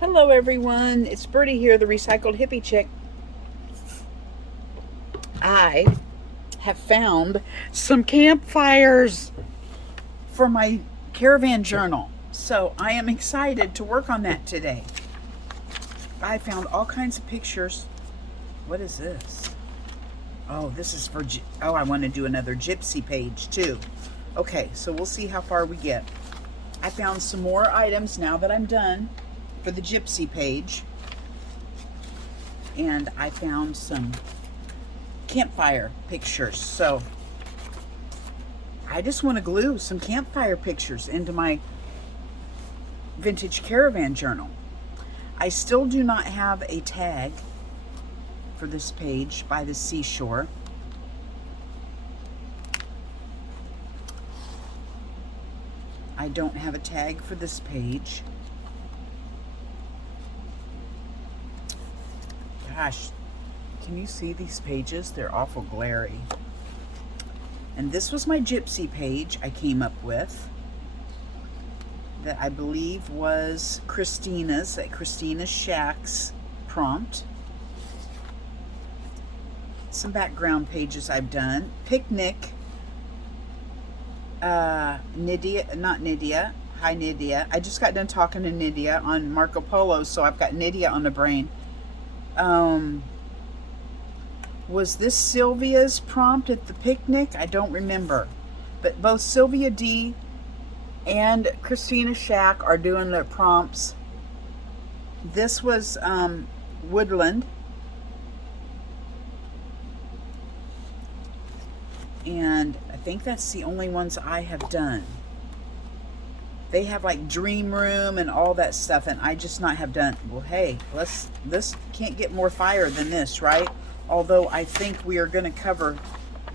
Hello everyone, it's Birdie here, the recycled hippie chick. I have found some campfires for my caravan journal. So I am excited to work on that today. I found all kinds of pictures. What is this? Oh, this is for, I want to do another gypsy page too. Okay, so we'll see how far we get. I found some more items now that I'm done for the gypsy page. And I found some campfire pictures. So I just want to glue some campfire pictures into my vintage caravan journal. I still do not have a tag for this page by the seashore. I don't have a tag for this page. Gosh, can you see these pages? They're awful glary. And this was my gypsy page I came up with that I believe was Christina's, at Christina's Shack's prompt. Some background pages I've done. Picnic. Nydia, not Nydia. Hi Nydia. I just got done talking to Nydia on Marco Polo, so I've got Nydia on the brain. Was this Sylvia's prompt at the picnic? I don't remember. But both Sylvia D and Christina Shack are doing their prompts. This was Woodland. And I think that's the only ones I have done. They have like dream room and all that stuff, and I just not have done. Well, hey, this can't get more fire than this, right? Although I think we are going to cover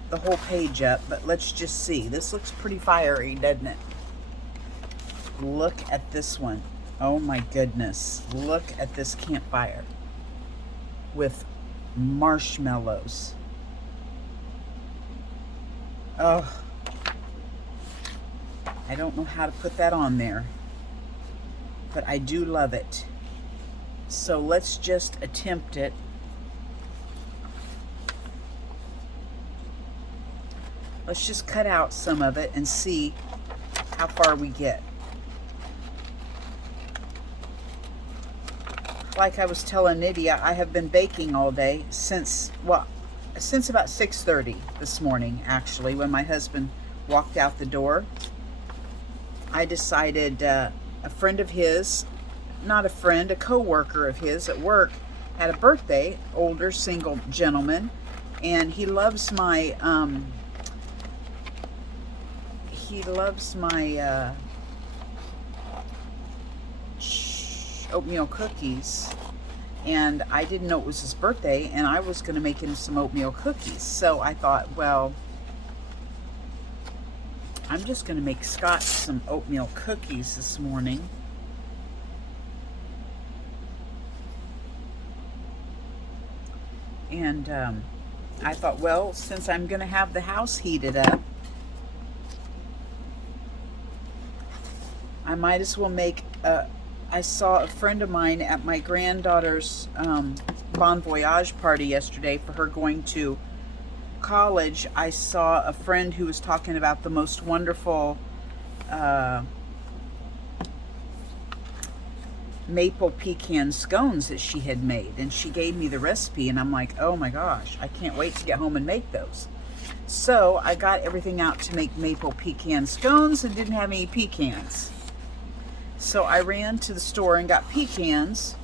the whole page up, but let's just see. This looks pretty fiery, doesn't it? Look at this one. Oh my goodness. Look at this campfire with marshmallows. Oh, I don't know how to put that on there, but I do love it. So let's just attempt it. Let's just cut out some of it and see how far we get. Like I was telling Nydia, I have been baking all day since about 6:30 this morning, actually, when my husband walked out the door. I decided a friend of his, not a friend, a co-worker of his at work, had a birthday, older single gentleman, and he loves my oatmeal cookies, and I didn't know it was his birthday, and I was going to make him some oatmeal cookies. So I thought, well, I'm just going to make Scott some oatmeal cookies this morning. And I thought, well, since I'm going to have the house heated up, I might as well make I saw a friend of mine at my granddaughter's Bon Voyage party yesterday for her going to college. I saw a friend who was talking about the most wonderful maple pecan scones that she had made, and she gave me the recipe, and I'm like, oh my gosh, I can't wait to get home and make those. So I got everything out to make maple pecan scones and didn't have any pecans. So I ran to the store and got pecans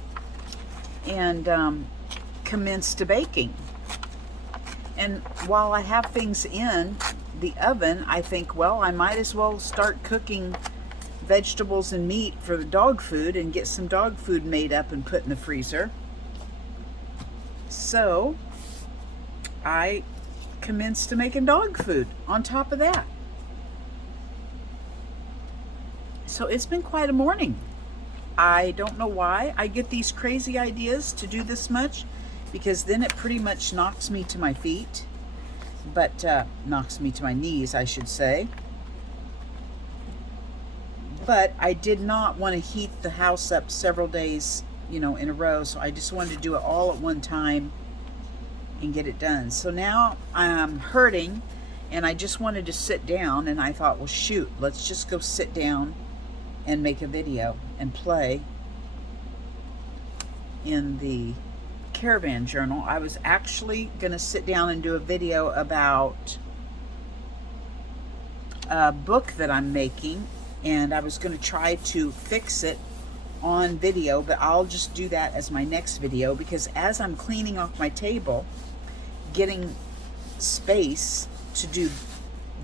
and commenced baking. And while I have things in the oven, I think, well, I might as well start cooking vegetables and meat for the dog food and get some dog food made up and put in the freezer. So I commenced to making dog food on top of that. So it's been quite a morning. I don't know why I get these crazy ideas to do this much, because then it pretty much knocks me to my feet, but knocks me to my knees, I should say. But I did not want to heat the house up several days, you know, in a row. So I just wanted to do it all at one time and get it done. So now I'm hurting and I just wanted to sit down, and I thought, well, shoot, let's just go sit down and make a video and play in the Caravan journal. I was actually going to sit down and do a video about a book that I'm making, and I was going to try to fix it on video, but I'll just do that as my next video, because as I'm cleaning off my table, getting space to do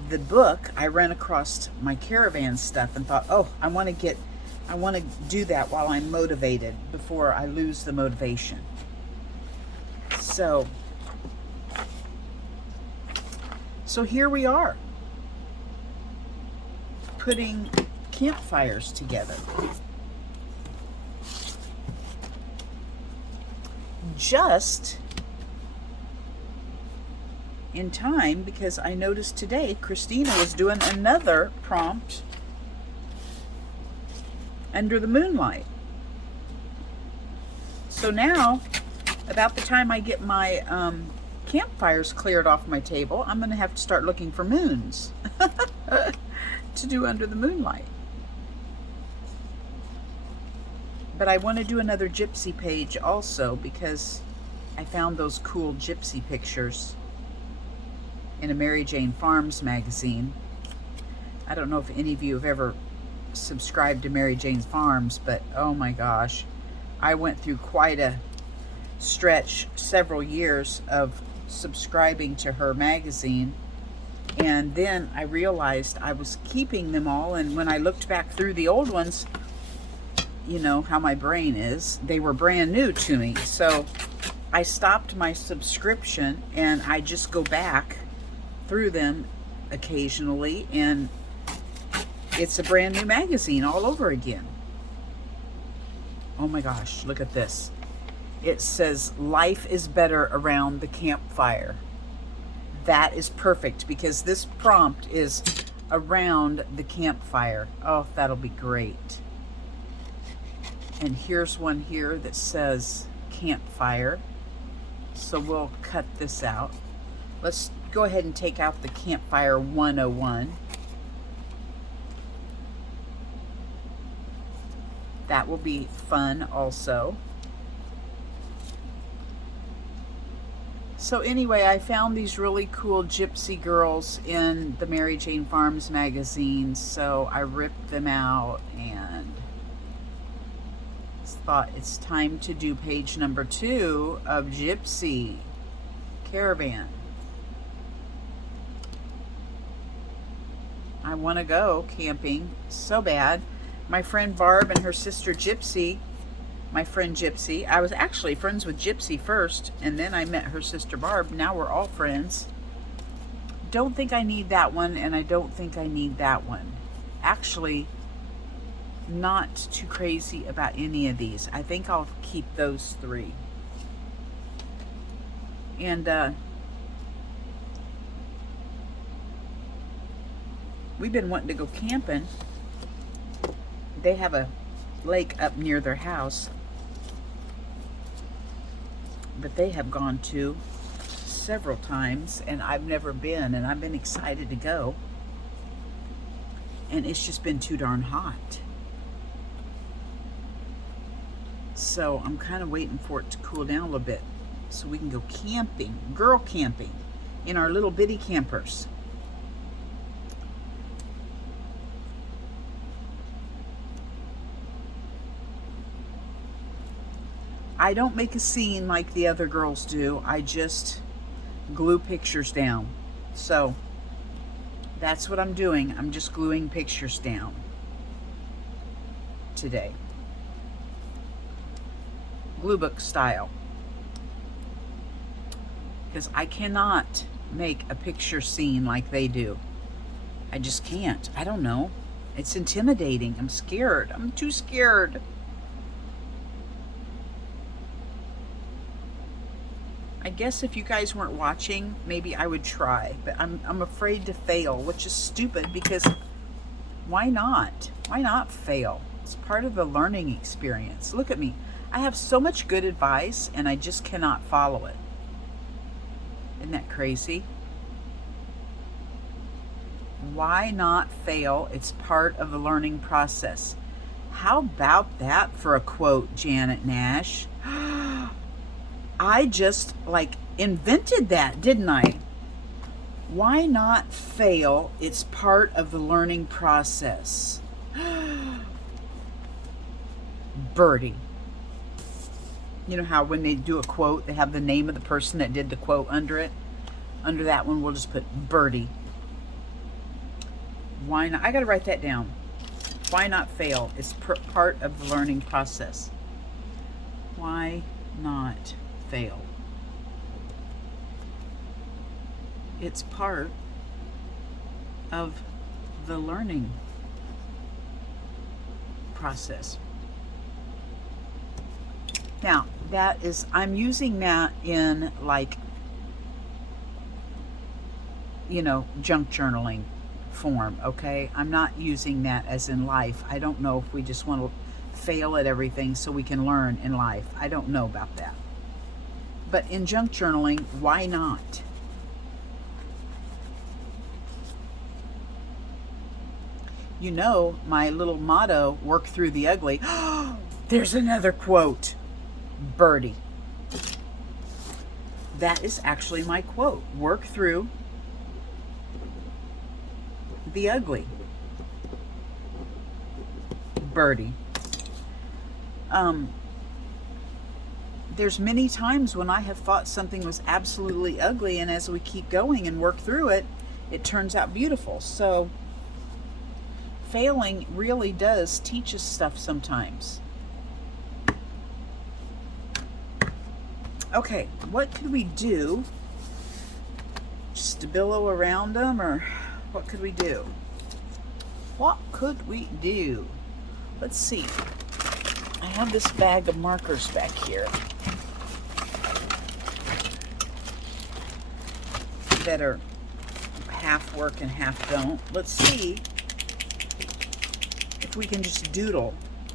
the book, I ran across my Caravan stuff and thought, oh, I want to do that while I'm motivated before I lose the motivation. So here we are, putting campfires together. Just in time, because I noticed today Christina was doing another prompt under the moonlight. So now, about the time I get my campfires cleared off my table, I'm going to have to start looking for moons to do under the moonlight. But I want to do another gypsy page also, because I found those cool gypsy pictures in a Mary Jane Farms magazine. I don't know if any of you have ever subscribed to Mary Jane's Farms, but oh my gosh, I went through quite a stretch, several years of subscribing to her magazine, and then I realized I was keeping them all, and when I looked back through the old ones, you know how my brain is, they were brand new to me. So I stopped my subscription and I just go back through them occasionally, and it's a brand new magazine all over again. Oh my gosh, look at this. It says, life is better around the campfire. That is perfect, because this prompt is around the campfire. Oh, that'll be great. And here's one here that says campfire. So we'll cut this out. Let's go ahead and take out the campfire 101. That will be fun also. So anyway, I found these really cool gypsy girls in the Mary Jane Farms magazine, so I ripped them out and thought it's time to do page number 2 of Gypsy Caravan. I want to go camping so bad. My friend Barb and her sister Gypsy, my friend Gypsy, I was actually friends with Gypsy first, and then I met her sister Barb. Now we're all friends. Don't think I need that one, and I don't think I need that one. Actually, not too crazy about any of these. I think I'll keep those 3. And we've been wanting to go camping. They have a lake up near their house, but they have gone to several times, and I've never been, and I've been excited to go, and it's just been too darn hot. So I'm kind of waiting for it to cool down a little bit so we can go camping, girl camping, in our little bitty campers. I don't make a scene like the other girls do. I just glue pictures down. So that's what I'm doing. I'm just gluing pictures down today. Glue book style. Because I cannot make a picture scene like they do. I just can't. I don't know. It's intimidating. I'm scared. I'm too scared. I guess if you guys weren't watching, maybe I would try, but I'm afraid to fail, which is stupid, because why not? Why not fail? It's part of the learning experience. Look at me. I have so much good advice and I just cannot follow it. Isn't that crazy? Why not fail? It's part of the learning process. How about that for a quote, Janet Nash? I just like invented that, didn't I? Why not fail? It's part of the learning process. Birdie. You know how when they do a quote, they have the name of the person that did the quote under it? Under that one, we'll just put Birdie. Why not? I got to write that down. Why not fail? It's part of the learning process. Why not fail? It's part of the learning process. Now, that is, I'm using that in like, you know, junk journaling form, okay? I'm not using that as in life. I don't know if we just want to fail at everything so we can learn in life. I don't know about that. But in junk journaling, why not? You know, my little motto, work through the ugly. There's another quote. Birdie. That is actually my quote. Work through the ugly. Birdie. There's many times when I have thought something was absolutely ugly, and as we keep going and work through it, it turns out beautiful. So failing really does teach us stuff sometimes. Okay, what could we do? Just to billow around them, or what could we do? What could we do? Let's see. I have this bag of markers back here that are half work and half don't. Let's see if we can just doodle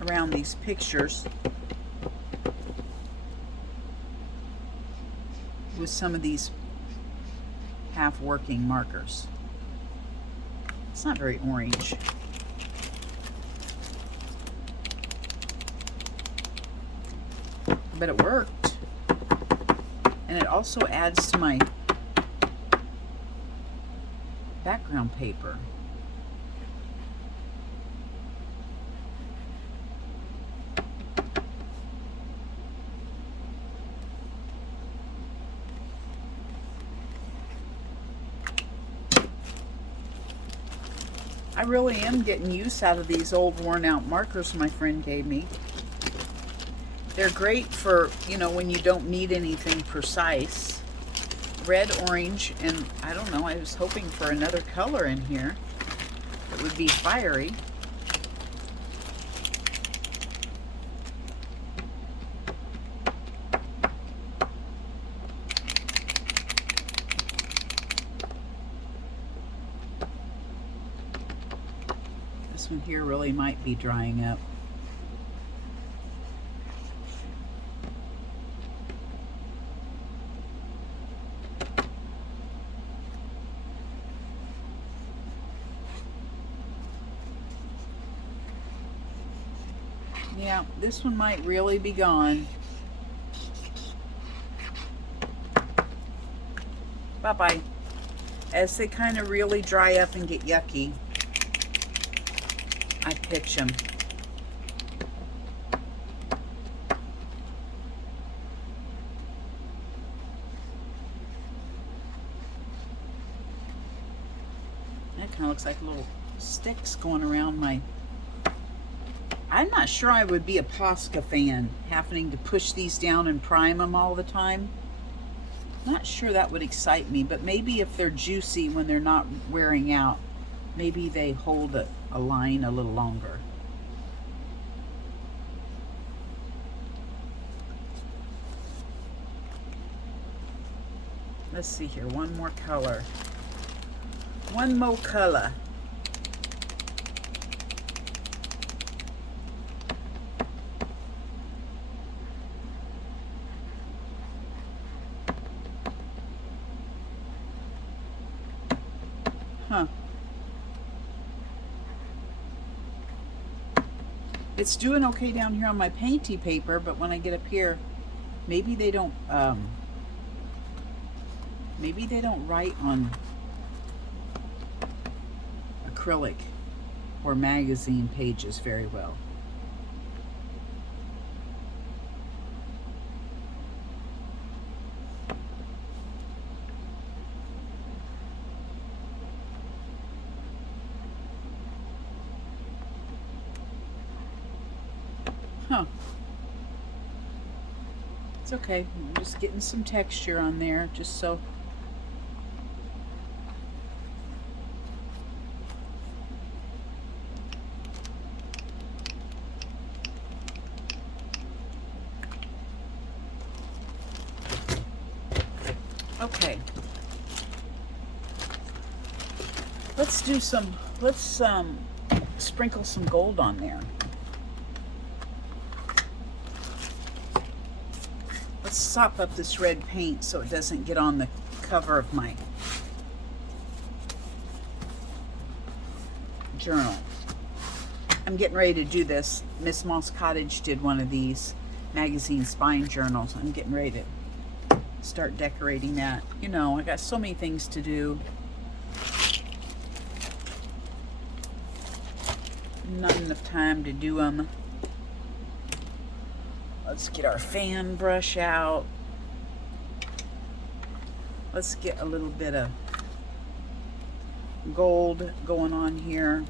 around these pictures with some of these half working markers. It's not very orange. But it worked. And it also adds to my background paper. I really am getting use out of these old worn out markers my friend gave me. They're great for, you know, when you don't need anything precise. Red, orange, and I don't know, I was hoping for another color in here that would be fiery. This one here really might be drying up. Yeah, this one might really be gone. Bye-bye. As they kind of really dry up and get yucky, I pitch them. That kind of looks like little sticks going around my... I'm not sure I would be a Posca fan, having to push these down and prime them all the time. Not sure that would excite me, but maybe if they're juicy when they're not wearing out, maybe they hold a line a little longer. Let's see here, one more color. One more color. Huh. It's doing okay down here on my painty paper, but when I get up here, maybe they don't write on acrylic or magazine pages very well. Huh. It's okay. I'm just getting some texture on there, just so. Okay. Let's sprinkle some gold on there. Let's sop up this red paint so it doesn't get on the cover of my journal. I'm getting ready to do this. Miss Moss Cottage did one of these magazine spine journals. I'm getting ready to start decorating that. You know, I got so many things to do. Not enough time to do them. Let's get our fan brush out. Let's get a little bit of gold going on here.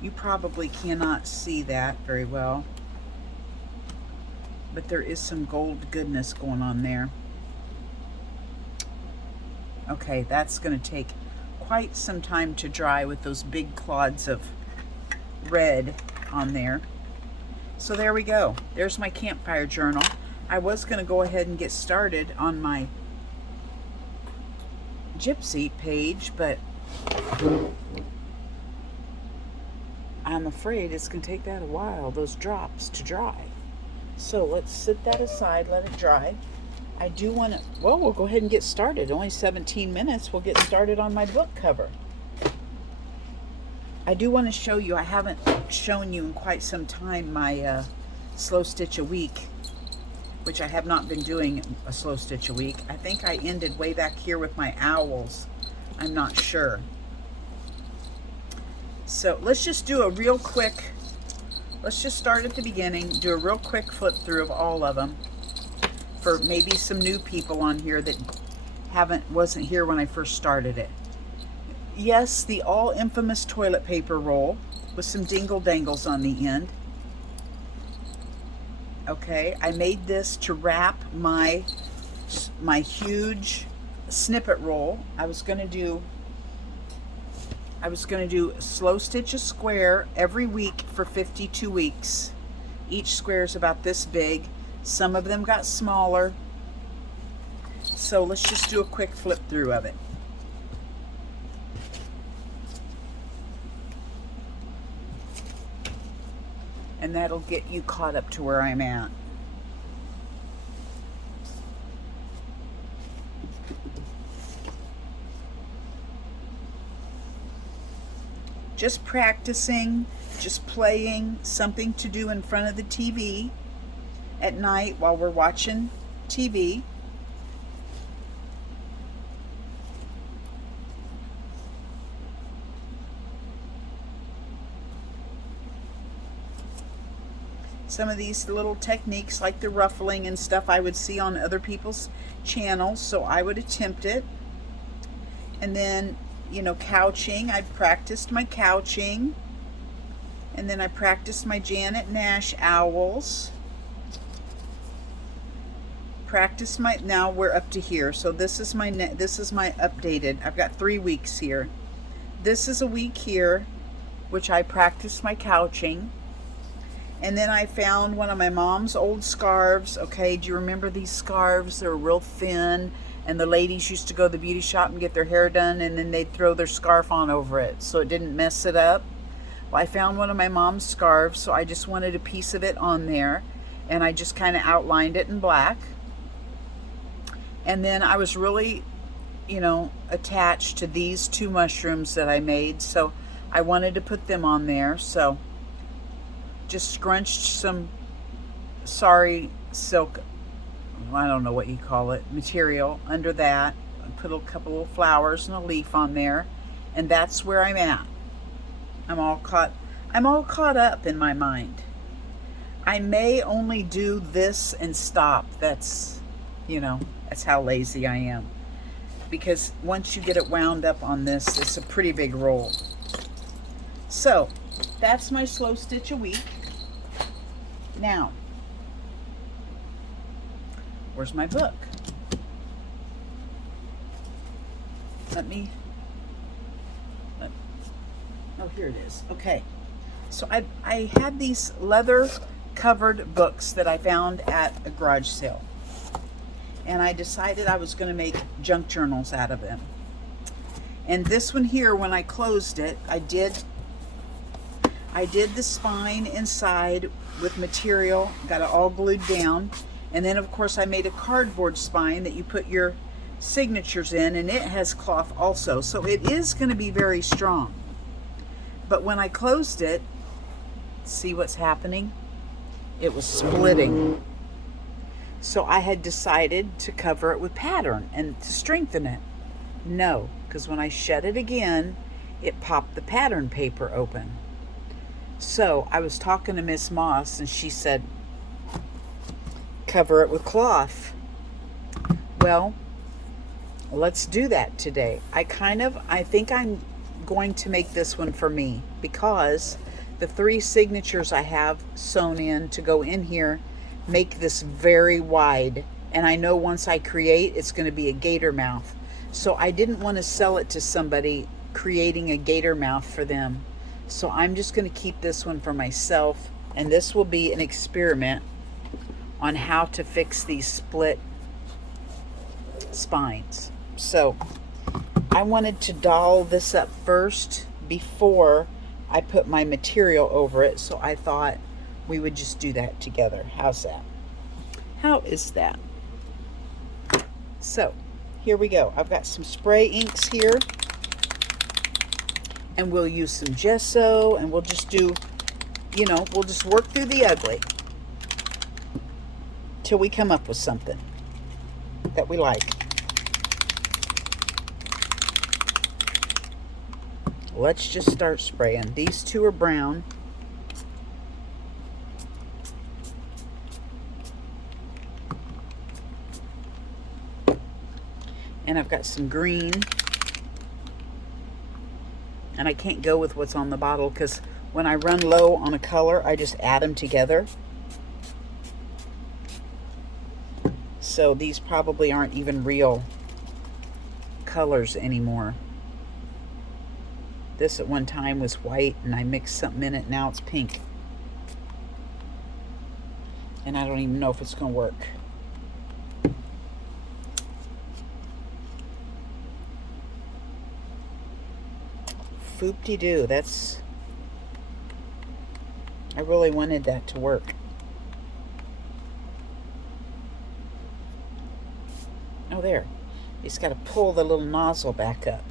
You probably cannot see that very well, but there is some gold goodness going on there. Okay, that's going to take quite some time to dry with those big clods of red on there. So there we go. There's my campfire journal. I was going to go ahead and get started on my gypsy page, but I'm afraid it's going to take that a while, those drops to dry. So let's set that aside, let it dry. I do want to, well, we'll go ahead and get started. Only 17 minutes. We'll get started on my book cover. I do want to show you, I haven't shown you in quite some time, my slow stitch a week, which I have not been doing a slow stitch a week. I think I ended way back here with my owls. I'm not sure. So let's just do a real quick, let's just start at the beginning, do a real quick flip through of all of them for maybe some new people on here that wasn't here when I first started it. Yes, the all infamous toilet paper roll with some dingle dangles on the end. Okay, I made this to wrap my huge snippet roll. I was going to do slow stitch a square every week for 52 weeks. Each square is about this big. Some of them got smaller. So let's just do a quick flip through of it. And that'll get you caught up to where I'm at. Just practicing, just playing, something to do in front of the TV at night while we're watching TV. Some of these little techniques like the ruffling and stuff I would see on other people's channels, so I would attempt it. And then, you know, couching, I practiced my couching. And then I practiced my Janet Nash owls. Practice my, now we're up to here. So this is my updated, I've got 3 weeks here. This is a week here, which I practiced my couching. And then I found one of my mom's old scarves. Okay, do you remember these scarves? They're real thin, and the ladies used to go to the beauty shop and get their hair done, and then they'd throw their scarf on over it so it didn't mess it up. Well, I found one of my mom's scarves, so I just wanted a piece of it on there, and I just kind of outlined it in black. And then I was really you know, attached to these two mushrooms that I made, so I wanted to put them on there. So just scrunched some sari silk, I don't know what you call it, material under that. Put a couple of flowers and a leaf on there, and that's where I'm at. I'm all caught up in my mind. I may only do this and stop. That's, you know, that's how lazy I am. Because once you get it wound up on this, it's a pretty big roll. So that's my slow stitch a week. Now, where's my book? Oh, here it is. Okay. So I had these leather covered books that I found at a garage sale. And I decided I was going to make junk journals out of them. And this one here, when I closed it, I did the spine inside with material, got it all glued down. And then of course I made a cardboard spine that you put your signatures in, and it has cloth also. So it is going to be very strong. But when I closed it, see what's happening? It was splitting. So I had decided to cover it with pattern and to strengthen it. No, because when I shut it again, it popped the pattern paper open. So I was talking to Miss Moss, and she said, cover it with cloth. Well, let's do that today. I think I'm going to make this one for me, because the 3 signatures I have sewn in to go in here make this very wide, and I know once I create, it's going to be a gator mouth. So I didn't want to sell it to somebody creating a gator mouth for them. So I'm just going to keep this one for myself, and this will be an experiment on how to fix these split spines. So I wanted to doll this up first before I put my material over it, so I thought we would just do that together. How's that? How is that? So here we go. I've got some spray inks here, and we'll use some gesso, and we'll just do, you know, we'll just work through the ugly till we come up with something that we like. Let's just start spraying. These 2 are brown. And I've got some green. And I can't go with what's on the bottle, because when I run low on a color, I just add them together. So these probably aren't even real colors anymore. This at one time was white, and I mixed something in it. Now it's pink. And I don't even know if it's going to work. Foop-de-doo. That's... I really wanted that to work. Oh, there. You just got to pull the little nozzle back up.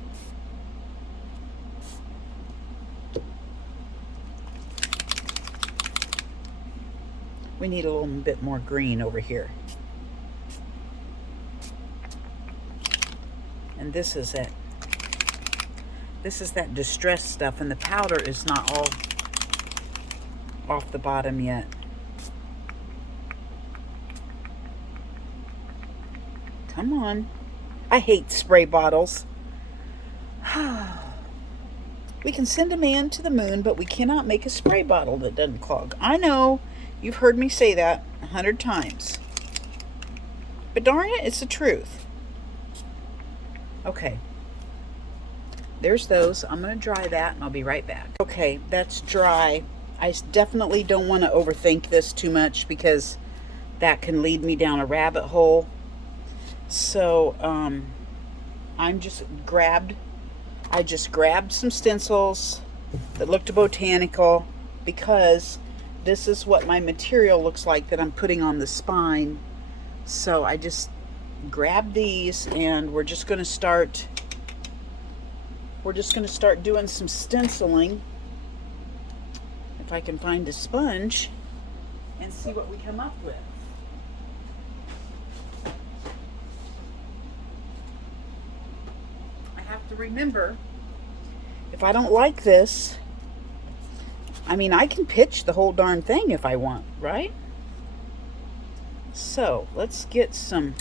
We need a little bit more green over here. And this is it. This is that distressed stuff, and the powder is not all off the bottom yet. Come on. I hate spray bottles. We can send a man to the moon, but we cannot make a spray bottle that doesn't clog. I know. You've heard me say that 100 times. But darn it, it's the truth. Okay. There's those. I'm going to dry that, and I'll be right back. Okay, that's dry. I definitely don't want to overthink this too much, because that can lead me down a rabbit hole. So, I just grabbed some stencils that looked botanical, because this is what my material looks like that I'm putting on the spine. So I just grab these and we're just going to start doing some stenciling. If I can find a sponge and see what we come up with. I have to remember, if I don't like this, I mean, I can pitch the whole darn thing if I want, right? So let's get some,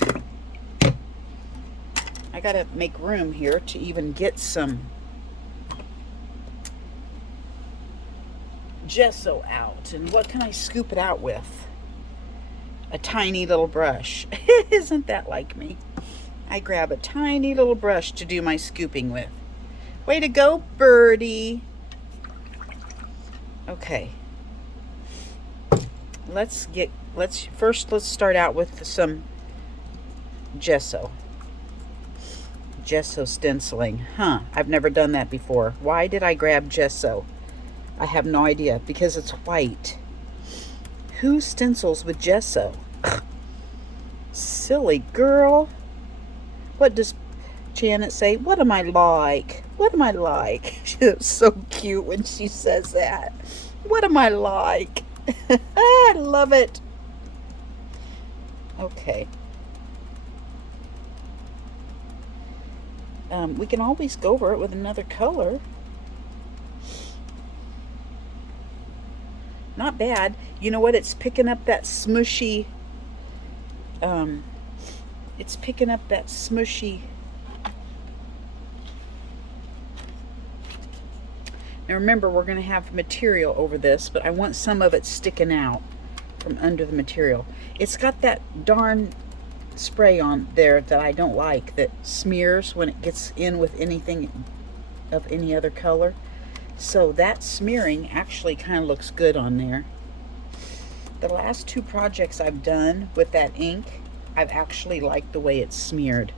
I gotta make room here to even get some gesso out. And what can I scoop it out with? A tiny little brush. Isn't that like me? I grab a tiny little brush to do my scooping with. Way to go, birdie. Okay. Let's start out with some gesso. Gesso stenciling. I've never done that before. Why did I grab gesso? I have no idea. Because it's white. Who stencils with gesso? Silly girl. What does Janet say? What am I like? What am I like? She's so cute when she says that. What am I like? I love it. Okay. We can always go over it with another color. Not bad. You know what? It's picking up that smushy. It's picking up that smushy. Now remember, we're going to have material over this, but I want some of it sticking out from under the material. It's got that darn spray on there that I don't like, that smears when it gets in with anything of any other color. So that smearing actually kind of looks good on there. The last two projects I've done with that ink, I've actually liked the way it's smeared.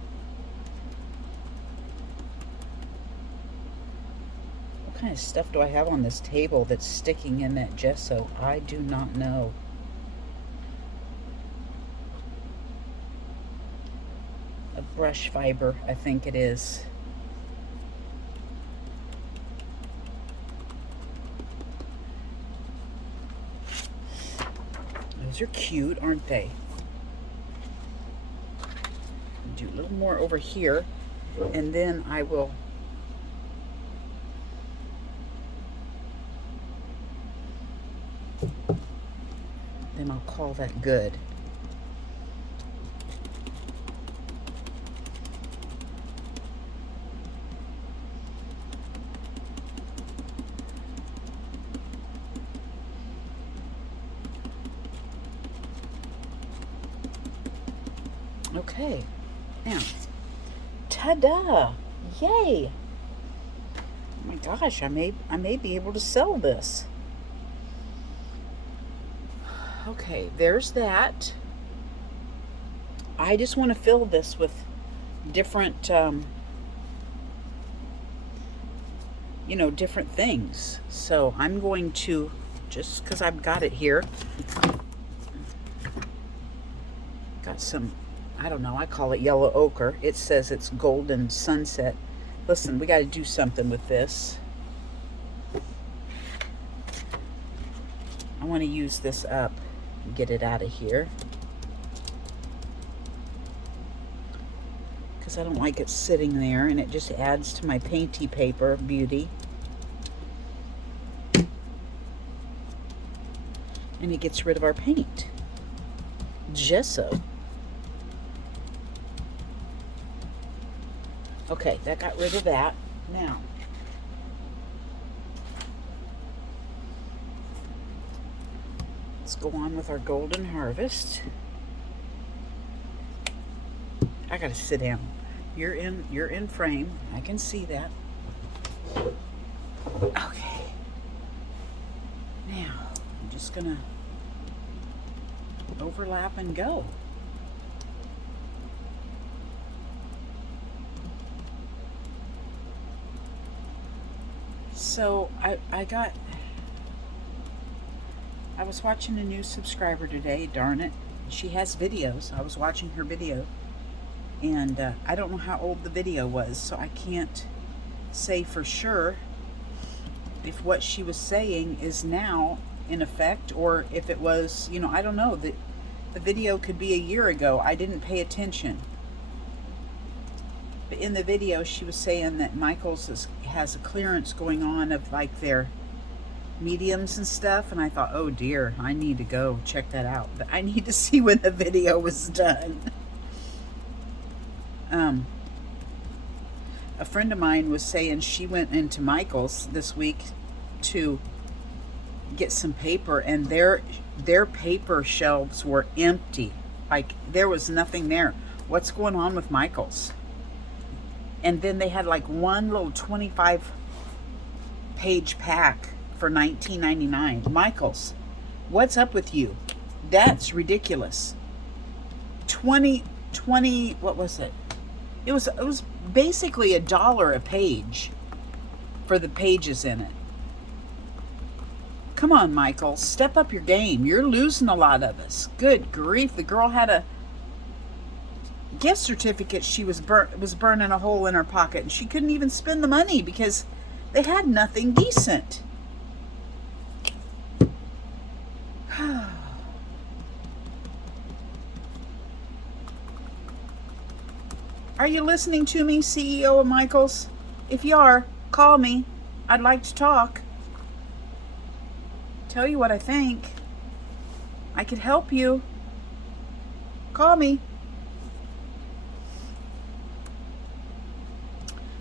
What kind of stuff do I have on this table that's sticking in that gesso? I do not know. A brush fiber, I think it is. Those are cute, aren't they? Do a little more over here, and then I will I'll call that good. Okay, now, ta-da! Yay! Oh my gosh, I may be able to sell this. Okay, there's that. I just want to fill this with different, different things. So I'm going to, just because I've got it here, got some, I don't know, I call it yellow ochre. It says it's golden sunset. Listen, we got to do something with this. I want to use this up and get it out of here, because I don't like it sitting there, and it just adds to my painty paper beauty. And it gets rid of our paint. Gesso. Okay, that got rid of that. Now, let's go on with our golden harvest. I gotta sit down. You're in frame. I can see that. Okay. Now, I'm just gonna overlap and go. So I was watching a new subscriber today, darn it. She has videos. I was watching her video, And I don't know how old the video was, so I can't say for sure if what she was saying is now in effect, or if it was, you know, I don't know. The video could be a year ago. I didn't pay attention. But in the video, she was saying that Michael's has a clearance going on of like their mediums and stuff. And I thought, oh dear, I need to go check that out. But I need to see when the video was done. A friend of mine was saying she went into Michael's this week to get some paper, and their paper shelves were empty. Like there was nothing there. What's going on with Michael's? And then they had like one little 25-page pack for $19.99. Michael's, what's up with you? That's ridiculous. 20, what was it? It was basically $1 a page for the pages in it. Come on, Michael, step up your game. You're losing a lot of us. Good grief, the girl had a gift certificate. She was burning a hole in her pocket, and she couldn't even spend the money because they had nothing decent. Are you listening to me, CEO of Michael's? If you are, call me. I'd like to talk. Tell you what I think. I could help you. Call me.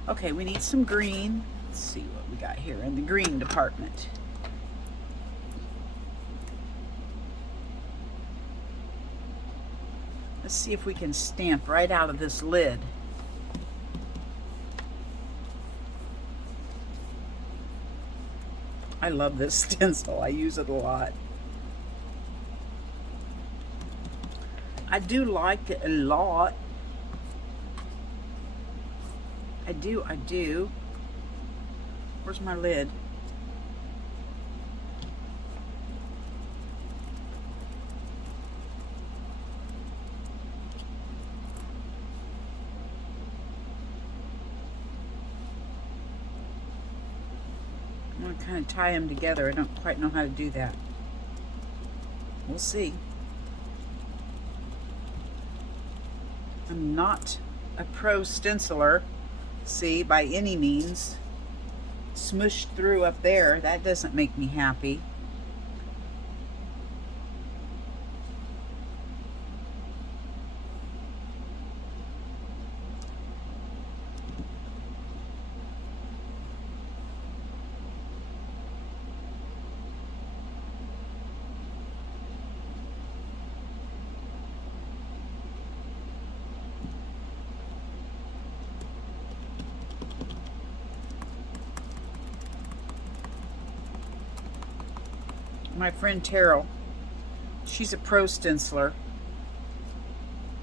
Okay, we need some green. Let's see what we got here in the green department. Let's see if we can stamp right out of this lid. I love this stencil. I use it a lot. I do like it a lot. I do. Where's my lid? I'm going to kind of tie them together. I don't quite know how to do that. We'll see. I'm not a pro stenciler, see, by any means. Smushed through up there, that doesn't make me happy. My friend Terrell, she's a pro stenciler.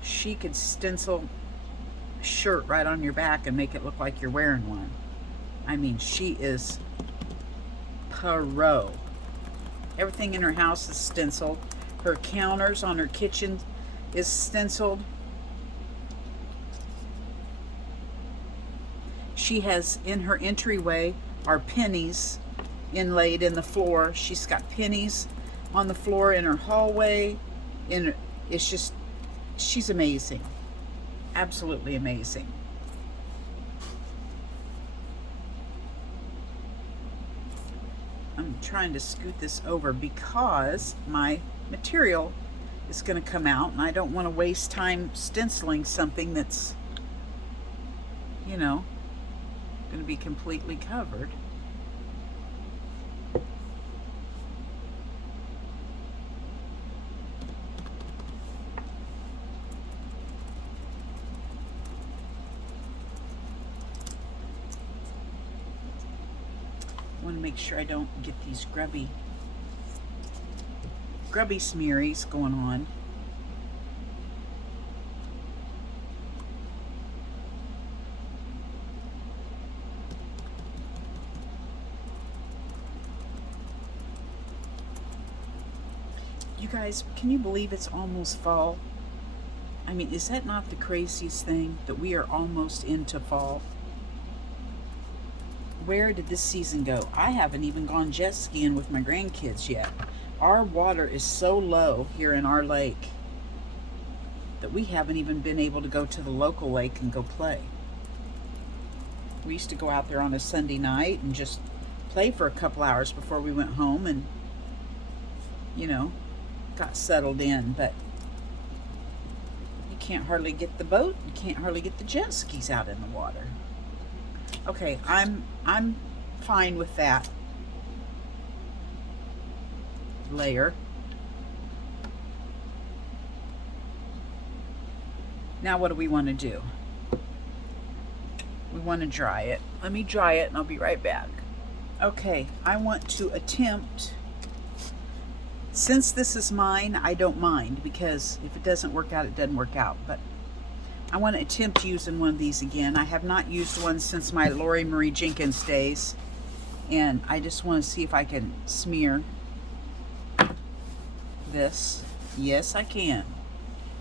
She could stencil a shirt right on your back and make it look like you're wearing one. I mean, she is pro. Everything in her house is stenciled. Her counters on her kitchen is stenciled. She has in her entryway are pennies inlaid in the floor. She's got pennies on the floor in her hallway. It's just, she's amazing. Absolutely amazing. I'm trying to scoot this over because my material is going to come out, and I don't want to waste time stenciling something that's, you know, going to be completely covered. I want to make sure I don't get these grubby smearies going on. You guys, can you believe it's almost fall? I mean, is that not the craziest thing that we are almost into fall? Where did this season go? I haven't even gone jet skiing with my grandkids yet. Our water is so low here in our lake that we haven't even been able to go to the local lake and go play. We used to go out there on a Sunday night and just play for a couple hours before we went home and, you know, got settled in. But you can't hardly get the boat, you can't hardly get the jet skis out in the water. Okay, I'm fine with that layer. Now what do we want to do? We want to dry it. Let me dry it and I'll be right back. Okay, I want to attempt, since this is mine, I don't mind, because if it doesn't work out, it doesn't work out. But I want to attempt using one of these again. I have not used one since my Lori Marie Jenkins days, and I just want to see if I can smear this. Yes, I can.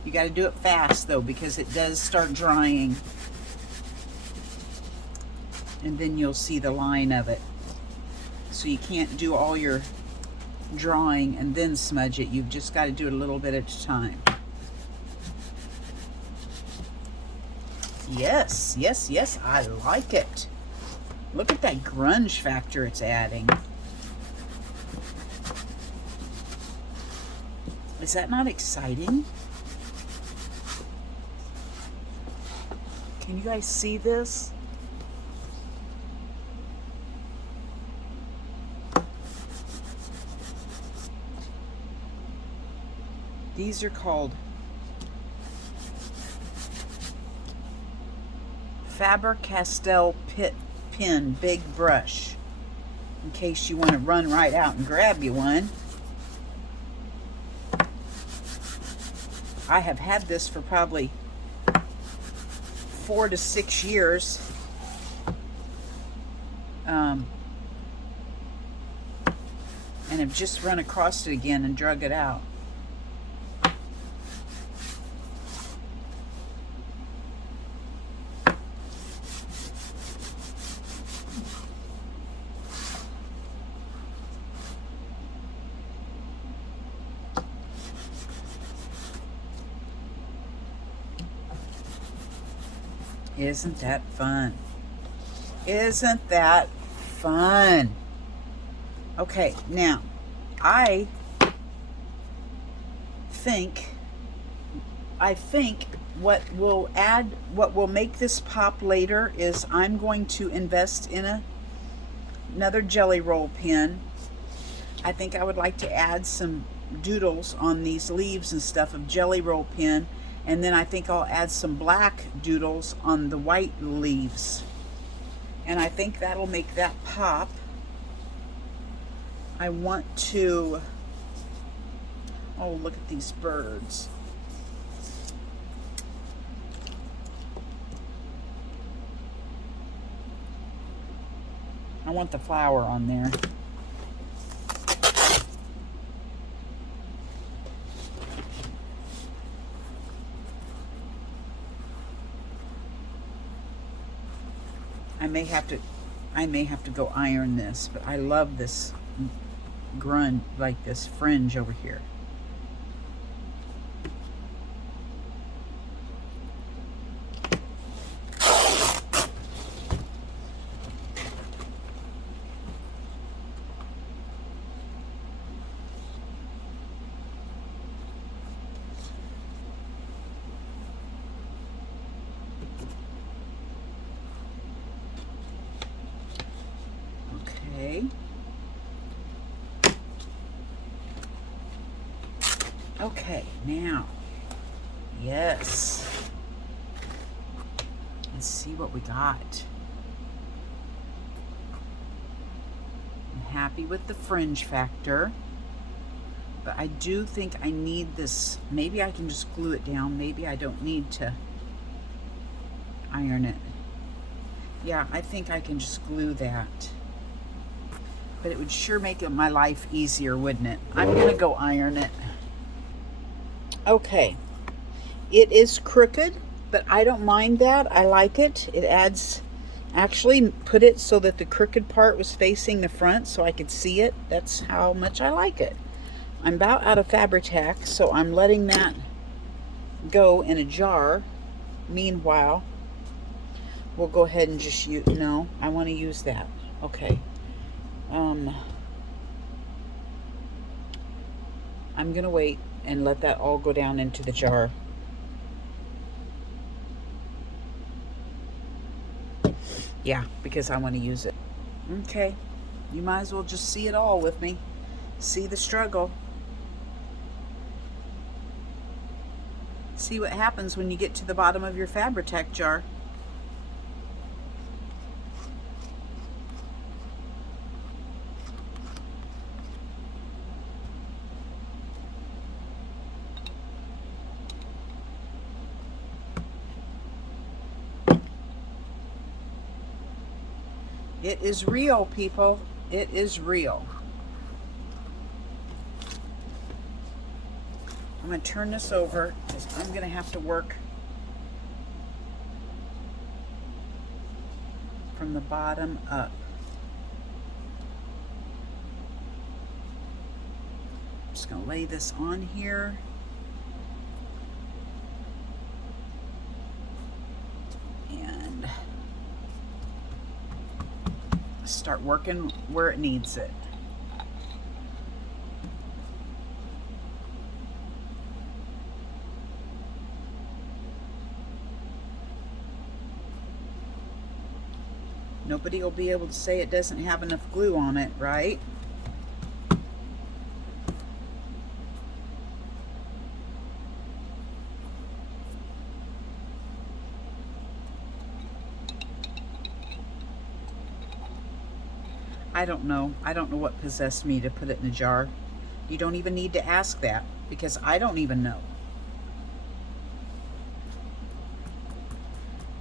You got to do it fast though, because it does start drying, and then you'll see the line of it. So you can't do all your drawing and then smudge it. You've just got to do it a little bit at a time. Yes, yes, yes, I like it. Look at that grunge factor it's adding. Is that not exciting? Can you guys see this? These are called Faber-Castell Pen Big Brush, in case you want to run right out and grab you one. I have had this for probably 4 to 6 years. And have just run across it again and drug it out. Isn't that fun? Isn't that fun? Okay, now I think what will make this pop later is I'm going to invest in another jelly roll pen. I think I would like to add some doodles on these leaves and stuff of jelly roll pen, and then I think I'll add some black doodles on the white leaves, and I think that'll make that pop. I want to, oh, look at these birds. I want the flower on there. I may have to go iron this, but I love this grunge, like this fringe over here. Okay, now, yes, let's see what we got. I'm happy with the fringe factor, but I do think I need this. Maybe I can just glue it down. Maybe I don't need to iron it. Yeah, I think I can just glue that. But it would sure make my life easier, wouldn't it? I'm gonna go iron it. Okay, It is crooked, but I don't mind that. I like it. It adds, actually put it so that the crooked part was facing the front so I could see it. That's how much I like it. I'm about out of Fabri-Tac, so I'm letting that go in a jar. Meanwhile, we'll go ahead and just use, no, I want to use that. Okay. I'm going to wait and let that all go down into the jar. Yeah, because I want to use it. Okay. You might as well just see it all with me. See the struggle. See what happens when you get to the bottom of your Fabri-Tac jar. It is real, people. It is real. I'm going to turn this over because I'm going to have to work from the bottom up. I'm just going to lay this on here. And start working where it needs it. Nobody will be able to say it doesn't have enough glue on it, right? I don't know. I don't know what possessed me to put it in a jar. You don't even need to ask that because I don't even know.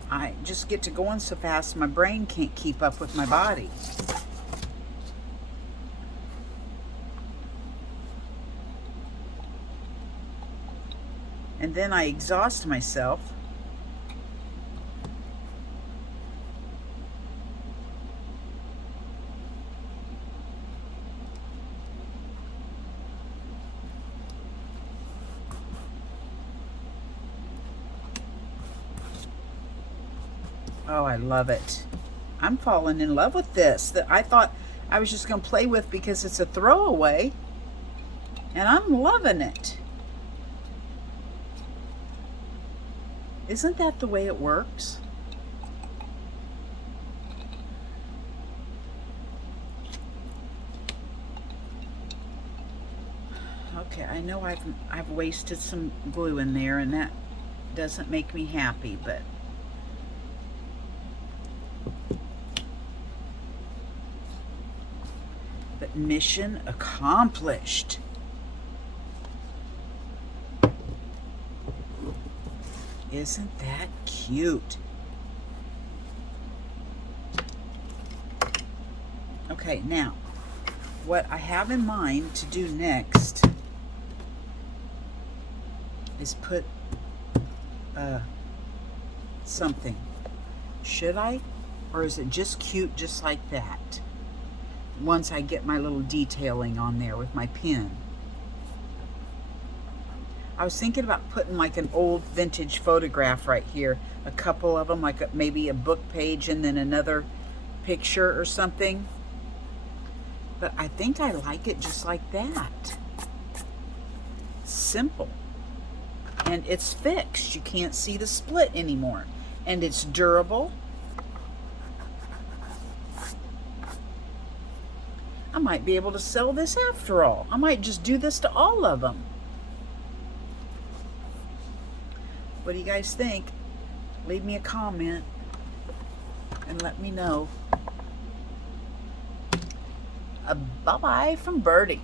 I just get to going so fast, my brain can't keep up with my body. And then I exhaust myself. Oh, I love it. I'm falling in love with this that I thought I was just going to play with because it's a throwaway. And I'm loving it. Isn't that the way it works? Okay, I know I've wasted some glue in there and that doesn't make me happy, but mission accomplished. Isn't that cute? Okay, now what I have in mind to do next is put something. Should I? Or is it just cute just like that? Once I get my little detailing on there with my pen. I was thinking about putting like an old vintage photograph right here. A couple of them, like maybe a book page and then another picture or something. But I think I like it just like that. Simple. And it's fixed. You can't see the split anymore. And it's durable. I might be able to sell this after all. I might just do this to all of them. What do you guys think? Leave me a comment and let me know. Bye-bye from Birdie.